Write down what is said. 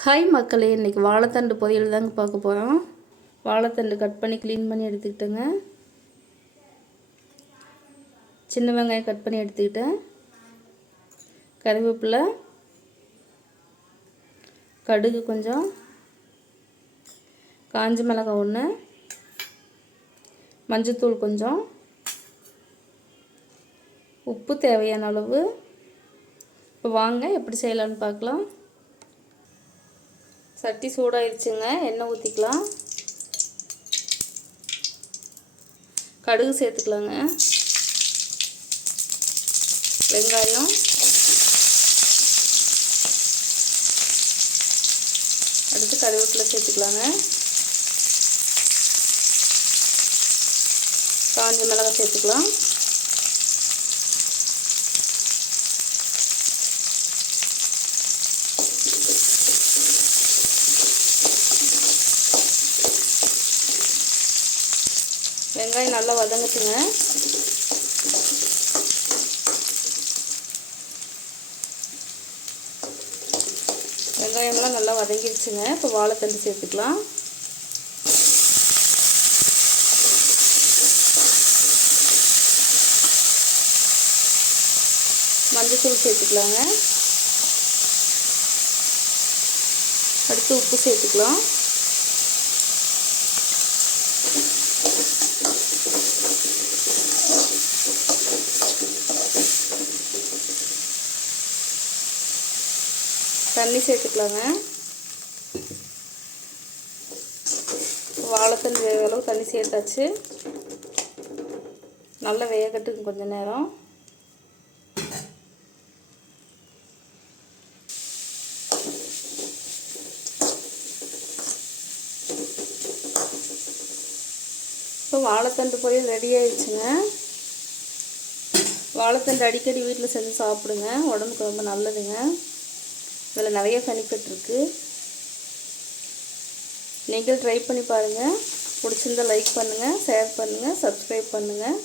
Hi மக்களே இன்றைக்கி வாழைத்தண்டு பொரியல் தாங்க பார்க்க போகிறோம் வாழைத்தண்டு கட் பண்ணி க்ளீன் பண்ணி எடுத்துக்கிட்டேங்க. சின்ன வெங்காயம் கட் பண்ணி எடுத்துக்கிட்டேன். கருவேப்பிலை கடுகு கொஞ்சம் காஞ்ச மிளகாய் ஒன்று மஞ்சத்தூள் கொஞ்சம் உப்பு தேவையான அளவு. இப்போ வாங்க எப்படி செய்யலான்னு பார்க்கலாம். சட்டி சூடாயிருச்சுங்க. எண்ணெய் ஊற்றிக்கலாம் கடுகு சேர்த்துக்கலாங்க. வெங்காயம். அடுத்து கருவேப்பிலை சேர்த்துக்கலாங்க. காஞ்ச மிளகாய் சேர்த்துக்கலாம். வெங்காயம் நல்லா வதங்கட்டுங்க. வெங்காயம்லாம் நல்லா வதங்கிடுச்சுங்க இப்போ வாழைத்தண்டு சேர்த்துக்கலாம். மஞ்சத்தூள் சேர்த்துக்கலாங்க. அடுத்து உப்பு சேர்த்துக்கலாம். தண்ணி சேர்த்துக்கலாங்க. வாழைத்தண்டு வேக அளவு தண்ணி சேர்த்தாச்சு. நல்லா வேகட்டுங்க கொஞ்சம் நேரம். இப்போ வாழைத்தண்டு பொரியல் ரெடி ஆயிடுச்சுங்க. வாழைத்தண்டு அடிக்கடி வீட்டில் செஞ்சு சாப்பிடுங்க. உடம்புக்கு ரொம்ப நல்லதுங்க. இதில் நிறைய பெனிஃபிட் இருக்குது நீங்கள் ட்ரை பண்ணி பாருங்கள் பிடிச்சிருந்தால் லைக் பண்ணுங்கள் ஷேர் பண்ணுங்கள் சப்ஸ்கிரைப் பண்ணுங்கள்